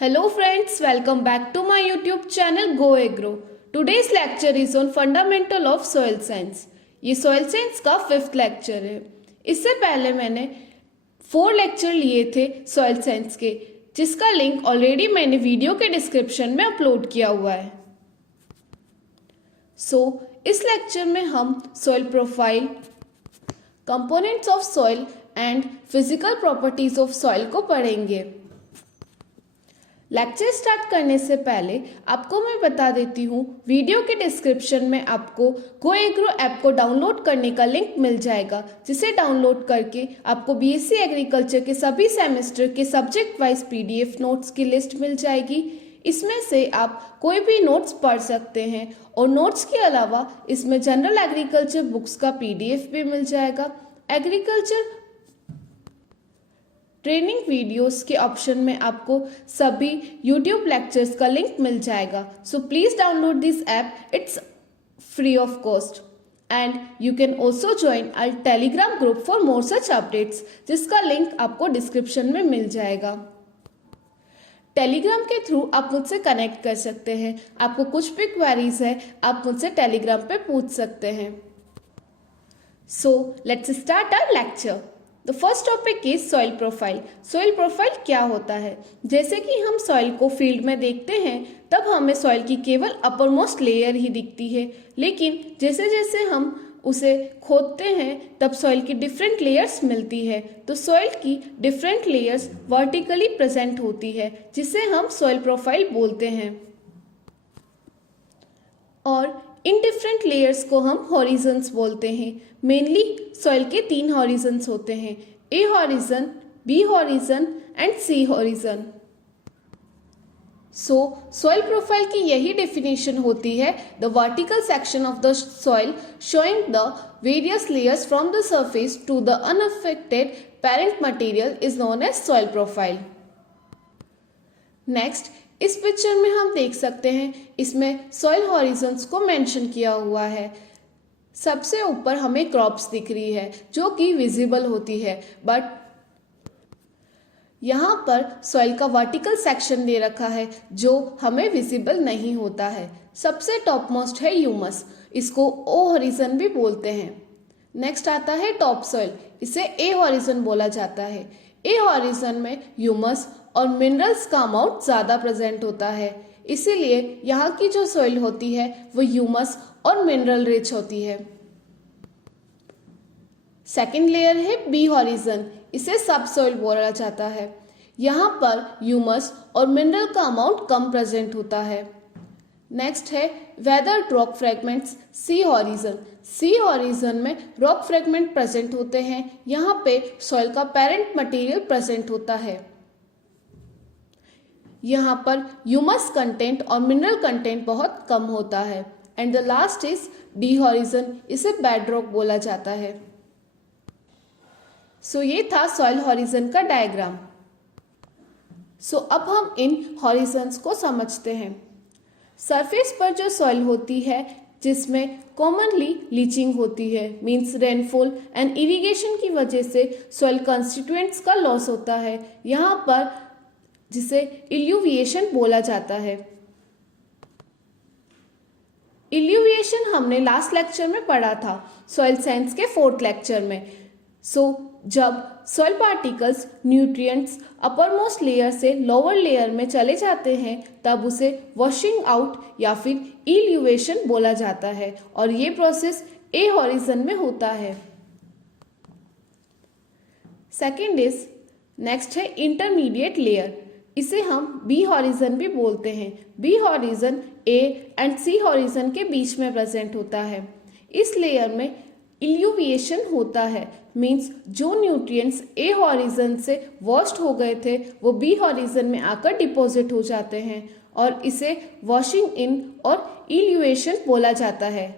Hello friends, welcome back to my YouTube channel Go Agro. Today's lecture is on Fundamental of Soil Science. ये Soil Science का 5th lecture है. इससे पहले मैंने 4 lecture लिए थे Soil Science के, जिसका लिंक ऑलरेडी मैंने वीडियो के डिस्क्रिप्शन में अपलोड किया हुआ है. इस लेक्चर में हम soil profile, components of soil and physical properties of soil को पढ़ेंगे. लेक्चर स्टार्ट करने से पहले आपको मैं बता देती हूँ, वीडियो के डिस्क्रिप्शन में आपको गो एग्रो ऐप को डाउनलोड करने का लिंक मिल जाएगा, जिसे डाउनलोड करके आपको बीएससी एग्रीकल्चर के सभी सेमेस्टर के सब्जेक्ट वाइज पीडीएफ नोट्स की लिस्ट मिल जाएगी. इसमें से आप कोई भी नोट्स पढ़ सकते हैं और नोट्स के अलावा इसमें जनरल एग्रीकल्चर बुक्स का पीडीएफ भी मिल जाएगा. एग्रीकल्चर ट्रेनिंग वीडियोस के ऑप्शन में आपको सभी यूट्यूब लेक्चर्स का लिंक मिल जाएगा. So please download this app, it's free of cost and you can also join our Telegram group for more such updates, जिसका लिंक आपको डिस्क्रिप्शन में मिल जाएगा. टेलीग्राम के थ्रू आप मुझसे कनेक्ट कर सकते हैं. आपको कुछ भी क्वेरीज है आप मुझसे टेलीग्राम पे पूछ सकते हैं. So let's start our lecture. The first topic is soil profile. Soil profile क्या होता है? जैसे कि हम सॉइल को फील्ड में देखते हैं तब हमें सॉइल की केवल अपर मोस्ट लेयर ही दिखती है, लेकिन जैसे जैसे हम उसे खोदते हैं तब सॉइल की डिफरेंट लेयर्स मिलती है. तो सॉइल की डिफरेंट लेयर्स वर्टिकली प्रेजेंट होती है, जिसे हम सॉइल प्रोफाइल बोलते हैं. और इन डिफरेंट लेयर्स को हम हॉरिजन्स बोलते हैं. मेनली सॉइल के 3 हॉरिजन्स होते हैं, A horizon, B horizon and C horizon. Soil profile की यही डेफिनेशन होती है, the vertical section of the soil showing the various layers from the surface to the unaffected parent material is known as soil profile. Next, इस picture में हम देख सकते हैं, इसमें सॉइल हॉरिजन्स को मेंशन किया हुआ है. सबसे ऊपर हमें क्रॉप्स दिख रही है जो कि विजिबल होती है, बट यहाँ पर सॉइल का वर्टिकल सेक्शन दे रखा है जो हमें विजिबल नहीं होता है. सबसे टॉप मोस्ट है ह्यूमस, इसको ओ हॉरिजन भी बोलते हैं. नेक्स्ट आता है टॉप सॉइल, इसे ए हॉरिजन बोला जाता है. ए हॉरिजन में ह्यूमस और मिनरल्स का अमाउंट ज़्यादा प्रेजेंट होता है, इसीलिए यहाँ की जो सॉइल होती है वो ह्यूमस और मिनरल रिच होती है. सेकेंड लेयर है बी हॉरिजन, इसे सब सॉइल बोला जाता है. यहाँ पर ह्यूमस और मिनरल का अमाउंट कम प्रेजेंट होता है. नेक्स्ट है वेदर्ड रॉक फ्रेगमेंट्स, सी हॉरिजन. सी हॉरिजन में रॉक फ्रेगमेंट प्रेजेंट होते हैं. यहाँ पे सॉइल का पेरेंट मटेरियल प्रेजेंट होता है. यहाँ पर ह्यूमस कंटेंट और मिनरल कंटेंट बहुत कम होता है. And the last is D horizon, इसे बेडरॉक बोला जाता है. ये था सॉइल हॉरिजन का डायग्राम. अब हम इन हॉरिजन्स को समझते हैं. सरफेस पर जो सॉइल होती है जिसमें कॉमनली लीचिंग होती है, मींस रेनफॉल एंड इरिगेशन की वजह से सॉइल कंस्टिट्यूएंट्स का लॉस होता है. यहाँ पर जिसे इल्यूविएशन बोला जाता है. इल्यूविएशन हमने लास्ट लेक्चर में पढ़ा था, सॉइल साइंस के 4th लेक्चर में. जब soil particles nutrients upper most layer से लोअर लेयर में चले जाते हैं तब उसे वॉशिंग आउट या फिर इल्यूवेशन बोला जाता है, और ये प्रोसेस ए हॉरिजन में होता है. सेकेंड इज नेक्स्ट है इंटरमीडिएट लेयर, इसे हम बी हॉरिजन भी बोलते हैं. B horizon A and C horizon के बीच में प्रेजेंट होता है. इस लेयर में इल्यूविएशन होता है, मींस जो न्यूट्रिएंट्स ए हॉरिजन से वॉश्ड हो गए थे वो बी हॉरिजन में आकर डिपॉजिट हो जाते हैं, और इसे वॉशिंग इन और इल्यूवेशन बोला जाता है.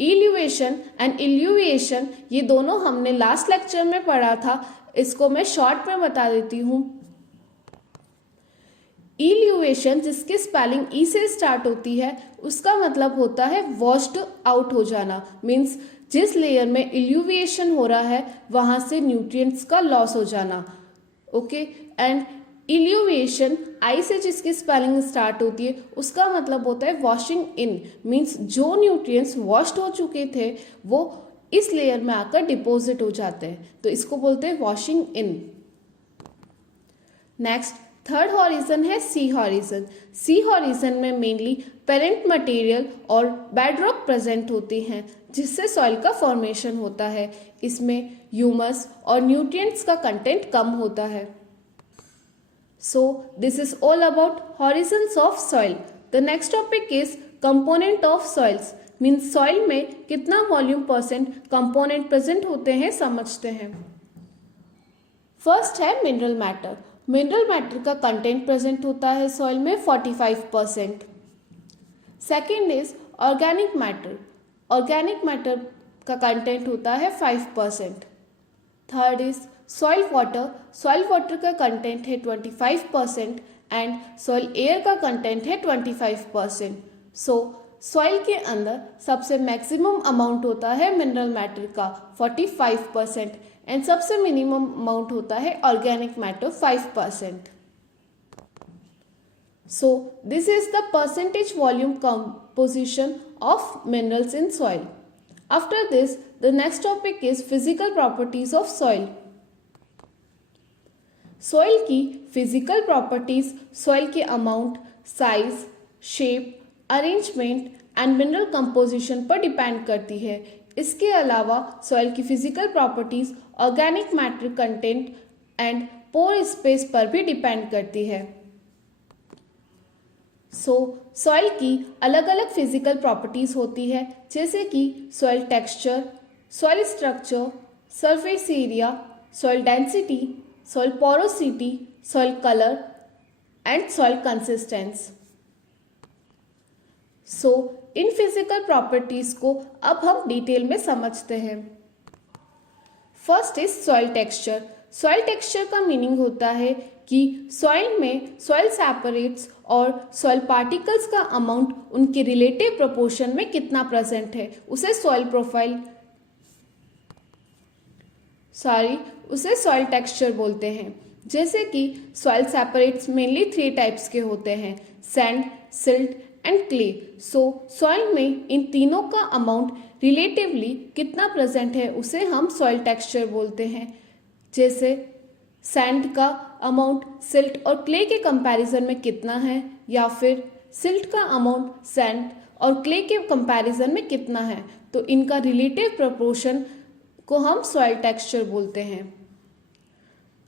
इल्यूवेशन एंड इल्यूविएशन ये दोनों हमने लास्ट लेक्चर में पढ़ा था, इसको मैं शॉर्ट में बता देती हूँ. इल्यूवेशन, जिसकी स्पेलिंग ई से स्टार्ट होती है, उसका मतलब होता है वॉश्ड आउट हो जाना, मीन्स जिस लेयर में इल्यूविएशन हो रहा है वहां से न्यूट्रिएंट्स का लॉस हो जाना. ओके। एंड इल्यूविएशन, आई से जिसकी स्पेलिंग स्टार्ट होती है उसका मतलब होता है वॉशिंग इन, मीन्स जो न्यूट्रिएंट्स वॉश्ड हो चुके थे वो इस लेयर में आकर डिपॉजिट हो जाते हैं, तो इसको बोलते हैं वॉशिंग इन। नेक्स्ट थर्ड हॉरिजन है सी हॉरिजन। सी हॉरिजन में मेनली पेरेंट मटेरियल और बेडरॉक प्रेजेंट होते हैं जिससे सॉइल का फॉर्मेशन होता है। इसमें ह्यूमस और न्यूट्रिएंट्स का कंटेंट कम होता है। So this is all about horizons of soil. The next topic is component of soils, means soil में कितना वॉल्यूम परसेंट कंपोनेंट प्रेजेंट होते हैं समझते हैं। फर्स्ट है मिनरल मैटर। मिनरल मैटर का कंटेंट प्रेजेंट होता है सॉइल में 45%। Second is organic matter. Organic matter का कंटेंट होता है 5%। Third is soil water. Soil water का कंटेंट है 25% एंड सॉइल एयर का कंटेंट है 25%। सो सॉइल के अंदर सबसे मैक्सिमम अमाउंट होता है मिनरल मैटर का 45% एंड सबसे मिनिमम अमाउंट होता है organic matter 5%. So this is the percentage volume composition of minerals in soil. After this, the next topic is physical properties of soil. Soil की physical properties soil के amount, size, shape, arrangement and mineral composition पर depend करती है. इसके अलावा soil की physical properties organic matter content and pore space पर भी डिपेंड करती है। सॉइल की अलग अलग फिजिकल प्रॉपर्टीज होती है जैसे कि soil texture, soil structure, surface area, soil density, soil porosity, soil colour and soil consistence. इन फिजिकल प्रॉपर्टीज को अब हम डिटेल में समझते हैं। First is soil texture. Soil texture का मीनिंग होता है कि सॉइल में सॉइल सेपरेट्स और सॉइल पार्टिकल्स का अमाउंट उनके रिलेटिव प्रोपोर्शन में कितना प्रेजेंट है, उसे सॉइल टेक्सचर बोलते हैं। जैसे कि सॉइल सेपरेट्स मेनली 3 टाइप्स के होते हैं, sand, silt and clay. Soil में इन तीनों का अमाउंट रिलेटिवली कितना प्रेजेंट है उसे हम सॉइल टेक्सचर बोलते हैं। जैसे सैंड का अमाउंट सिल्ट और क्ले के कंपैरिजन में कितना है, या फिर सिल्ट का अमाउंट सैंड और क्ले के कंपैरिजन में कितना है, तो इनका रिलेटिव प्रोपोर्शन को हम सॉइल टेक्सचर बोलते हैं।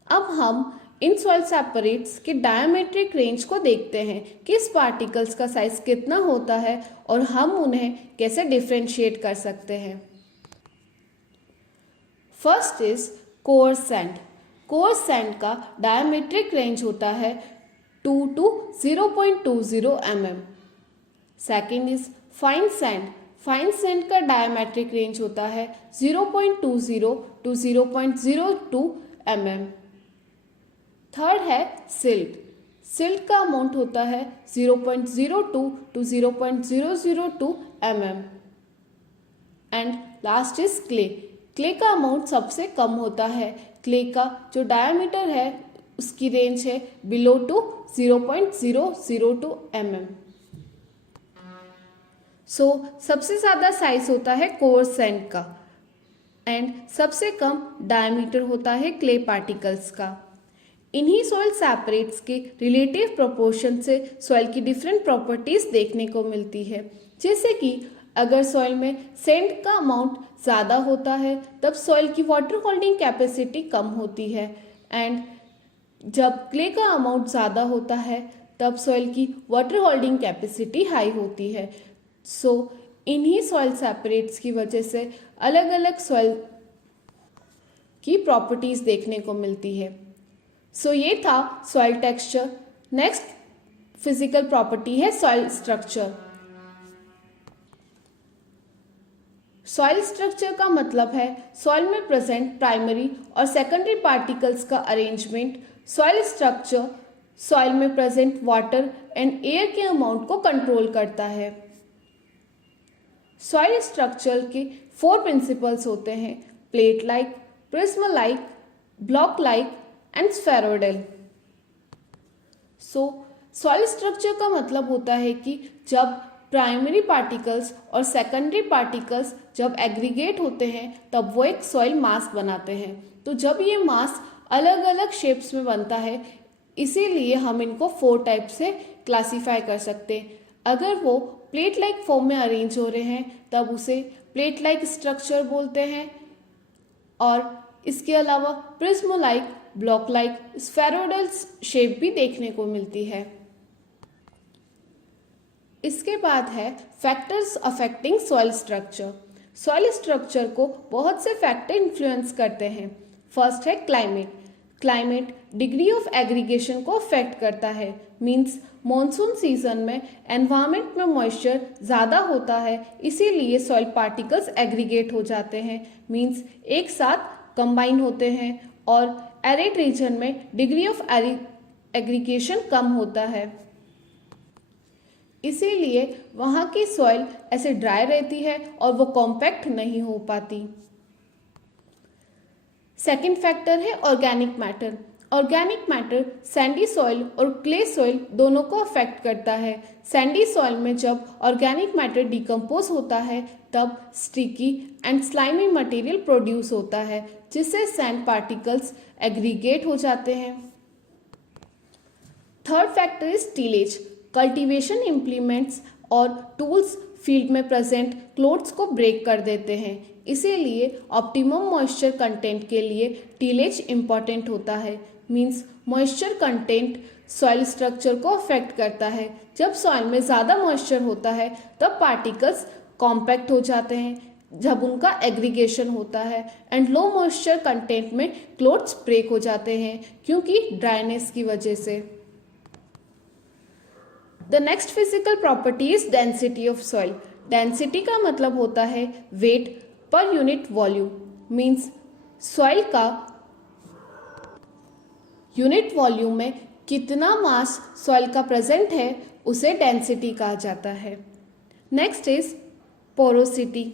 अब हम इन सॉइल सेपरेट्स के डायमेट्रिक रेंज को देखते हैं कि इस पार्टिकल्स का साइज कितना होता है और हम उन्हें कैसे डिफरेंशिएट कर सकते हैं। First is core sand. Core sand का डायमेट्रिक रेंज होता है 2 to 0.20 mm। Second is fine sand. Fine sand का डायमेट्रिक रेंज होता है 0.20 to 0.02 mm। थर्ड है सिल्ट। सिल्ट का अमाउंट होता है 0.02 to 0.002 mm। And last is clay. Clay का अमाउंट सबसे कम होता है। क्ले का जो डायमीटर है उसकी रेंज है बिलो टू 0.002 mm। सबसे ज़्यादा साइज होता है कोअर सैंड का एंड सबसे कम डायमीटर होता है क्ले पार्टिकल्स का। इन्हीं सॉइल सेपरेट्स के रिलेटिव प्रोपोर्शन से सॉइल की डिफरेंट प्रॉपर्टीज देखने को मिलती है। जैसे कि अगर सॉइल में सैंड का अमाउंट ज़्यादा होता है तब सॉइल की वाटर होल्डिंग कैपेसिटी कम होती है, एंड जब क्ले का अमाउंट ज़्यादा होता है तब सॉइल की वाटर होल्डिंग कैपेसिटी हाई होती है। इन्हीं सॉइल सेपरेट्स की वजह से अलग अलग सॉइल की प्रॉपर्टीज देखने को मिलती है। ये था soil texture. Next physical property है सॉइल स्ट्रक्चर। सॉइल स्ट्रक्चर का मतलब है सॉइल में प्रेजेंट प्राइमरी और सेकेंडरी पार्टिकल्स का अरेंजमेंट। सॉइल स्ट्रक्चर सॉइल में प्रेजेंट वाटर एंड एयर के अमाउंट को कंट्रोल करता है। सॉइल स्ट्रक्चर के 4 प्रिंसिपल्स होते हैं, plate like, prism like, block like and spheroidal. Soil structure का मतलब होता है कि जब प्राइमरी पार्टिकल्स और सेकेंडरी पार्टिकल्स जब एग्रीगेट होते हैं तब वो एक सॉइल मास बनाते हैं। तो जब ये मास अलग अलग शेप्स में बनता है, इसीलिए हम इनको 4 टाइप से क्लासीफाई कर सकते हैं। अगर वो प्लेट लाइक फॉर्म में अरेंज हो रहे हैं तब उसे प्लेट लाइक स्ट्रक्चर बोलते हैं, और इसके अलावा prism like, block like, spheroidal shape भी देखने को मिलती है। इसके बाद है factors affecting soil structure. Soil structure को बहुत से फैक्टर इन्फ्लुएंस करते हैं। फर्स्ट है climate. Climate degree of aggregation को अफेक्ट करता है। मींस मॉनसून सीजन में एनवायरनमेंट में मॉइस्चर ज़्यादा होता है, इसीलिए सॉइल पार्टिकल्स एग्रीगेट हो जाते हैं, मींस एक साथ कंबाइन होते हैं, और एरिड रीजन में डिग्री ऑफ एग्रीगेशन कम होता है, इसीलिए वहाँ की सॉइल ऐसे ड्राई रहती है और वो कॉम्पैक्ट नहीं हो पाती। सेकेंड फैक्टर है organic matter. Organic matter Sandy soil और क्ले सॉइल दोनों को अफेक्ट करता है। सैंडी सॉइल में जब ऑर्गेनिक मैटर डिकम्पोज होता है तब sticky and slimy material produce होता है, जिससे सैंड पार्टिकल्स एग्रीगेट हो जाते हैं। Third factor is tillage. Cultivation implements और टूल्स फील्ड में प्रेजेंट क्लोथ्स को ब्रेक कर देते हैं, इसीलिए ऑप्टिमम मॉइस्चर कंटेंट के लिए टीलेज इम्पॉर्टेंट होता है। Means moisture content soil structure को अफेक्ट करता है। जब सॉइल में ज़्यादा मॉइस्चर होता है तब पार्टिकल्स कॉम्पैक्ट हो जाते हैं जब उनका एग्रीगेशन होता है, एंड लो मॉइस्चर कंटेंट में क्लोथ्स ब्रेक हो जाते हैं क्योंकि ड्राइनेस की वजह से। The next physical property is density of soil. Density का मतलब होता है weight per unit volume. Means soil का यूनिट वॉल्यूम में कितना मास सॉइल का प्रेजेंट है उसे डेंसिटी कहा जाता है। Next is porosity.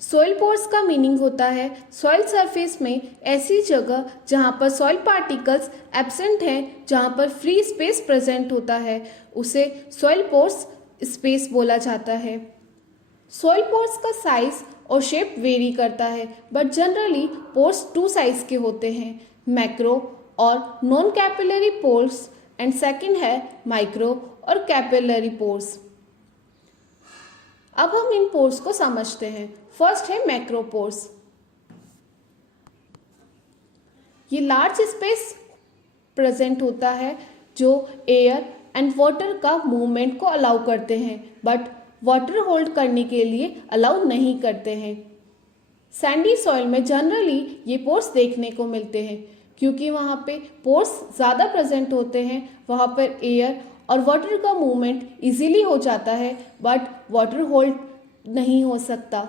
Soil pores का मीनिंग होता है सॉइल सरफेस में ऐसी जगह जहां पर सॉइल पार्टिकल्स एब्सेंट हैं, जहां पर फ्री स्पेस प्रेजेंट होता है, उसे सॉइल पोर्स स्पेस बोला जाता है। सॉइल पोर्स का साइज और शेप वेरी करता है, बट जनरली पोर्स 2 साइज के होते हैं, मैक्रो और non capillary pores, and second है माइक्रो और कैपिलरी पोर्स। अब हम इन पोर्स को समझते हैं। फर्स्ट है मैक्रोपोर्स। ये लार्ज स्पेस प्रेजेंट होता है जो एयर एंड वाटर का मूवमेंट को अलाउ करते हैं, बट वाटर होल्ड करने के लिए अलाउ नहीं करते हैं। सैंडी सॉइल में जनरली ये पोर्स देखने को मिलते हैं, क्योंकि वहाँ पे पोर्स ज़्यादा प्रेजेंट होते हैं, वहाँ पर एयर और वाटर का मूवमेंट इजीली हो जाता है, बट वाटर होल्ड नहीं हो सकता।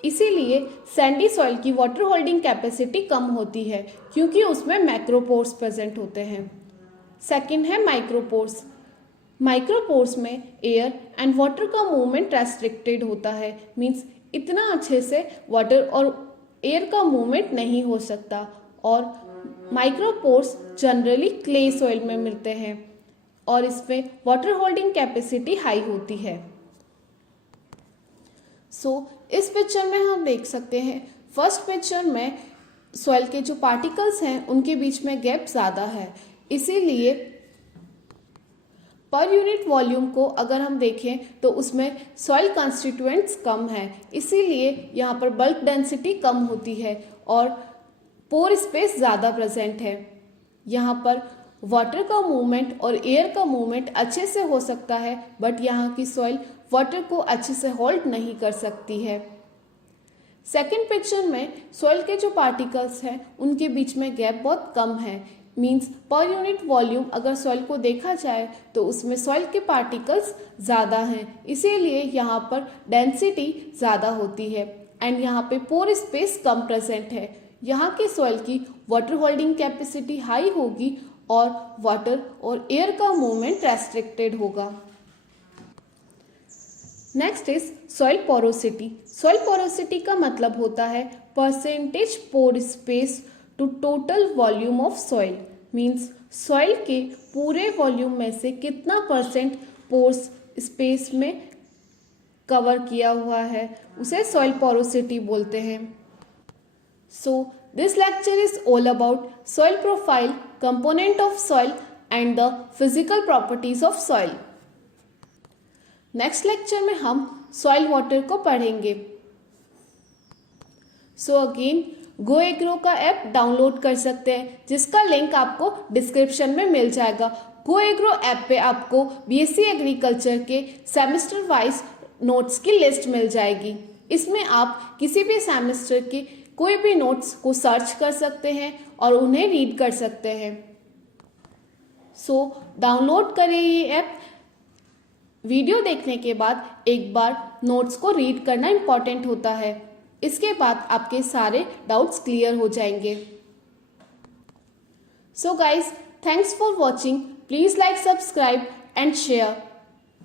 इसीलिए सैंडी सॉइल की वाटर होल्डिंग कैपेसिटी कम होती है, क्योंकि उसमें मैक्रोपोर्स प्रेजेंट होते हैं। सेकंड है माइक्रोपोर्स। माइक्रोपोर्स में एयर एंड वाटर का मूवमेंट रेस्ट्रिक्टेड होता है, मींस इतना अच्छे से वाटर और एयर का मूवमेंट नहीं हो सकता, और माइक्रोपोर्स जनरली क्ले सॉइल में मिलते हैं और इसमें वाटर होल्डिंग कैपेसिटी हाई होती है। इस पिक्चर में हम देख सकते हैं, फर्स्ट पिक्चर में सॉइल के जो पार्टिकल्स हैं उनके बीच में गैप ज़्यादा है, इसीलिए पर यूनिट वॉल्यूम को अगर हम देखें तो उसमें सॉइल कॉन्स्टिट्यूएंट्स कम है, इसीलिए यहाँ पर बल्क डेंसिटी कम होती है और पोर स्पेस ज़्यादा प्रेजेंट है। यहाँ पर वाटर का मूवमेंट और एयर का मूवमेंट अच्छे से हो सकता है, बट यहाँ की सॉइल वाटर को अच्छे से होल्ड नहीं कर सकती है। सेकंड पिक्चर में सॉइल के जो पार्टिकल्स हैं उनके बीच में गैप बहुत कम है, मींस पर यूनिट वॉल्यूम अगर सॉइल को देखा जाए तो उसमें सॉइल के पार्टिकल्स ज़्यादा हैं, इसीलिए यहाँ पर डेंसिटी ज़्यादा होती है, एंड यहाँ पे पोर स्पेस कम प्रेजेंट है। यहाँ के सॉइल की वाटर होल्डिंग कैपेसिटी हाई होगी और वाटर और एयर का मूवमेंट रेस्ट्रिक्टेड होगा। Next is soil porosity. Soil porosity का मतलब होता है percentage pore space to total volume of soil, means soil के पूरे वॉल्यूम में से कितना परसेंट पोर्स स्पेस में कवर किया हुआ है, उसे सॉइल पोरोसिटी बोलते हैं। So this lecture is all about soil profile, component of soil and the physical properties of soil. Next lecture में हम सॉइल वाटर को पढ़ेंगे। सो अगेन गो एग्रो का ऐप डाउनलोड कर सकते हैं, जिसका लिंक आपको डिस्क्रिप्शन में मिल जाएगा। गो एग्रो ऐप पे आपको बीएससी एग्रीकल्चर के सेमेस्टर वाइज नोट्स की लिस्ट मिल जाएगी। इसमें आप किसी भी सेमेस्टर के कोई भी नोट्स को सर्च कर सकते हैं और उन्हें रीड कर सकते हैं। सो डाउनलोड करें ये ऐप। वीडियो देखने के बाद एक बार नोट्स को रीड करना इम्पॉर्टेंट होता है, इसके बाद आपके सारे डाउट्स क्लियर हो जाएंगे। So guys, thanks for watching. Please like, subscribe and share.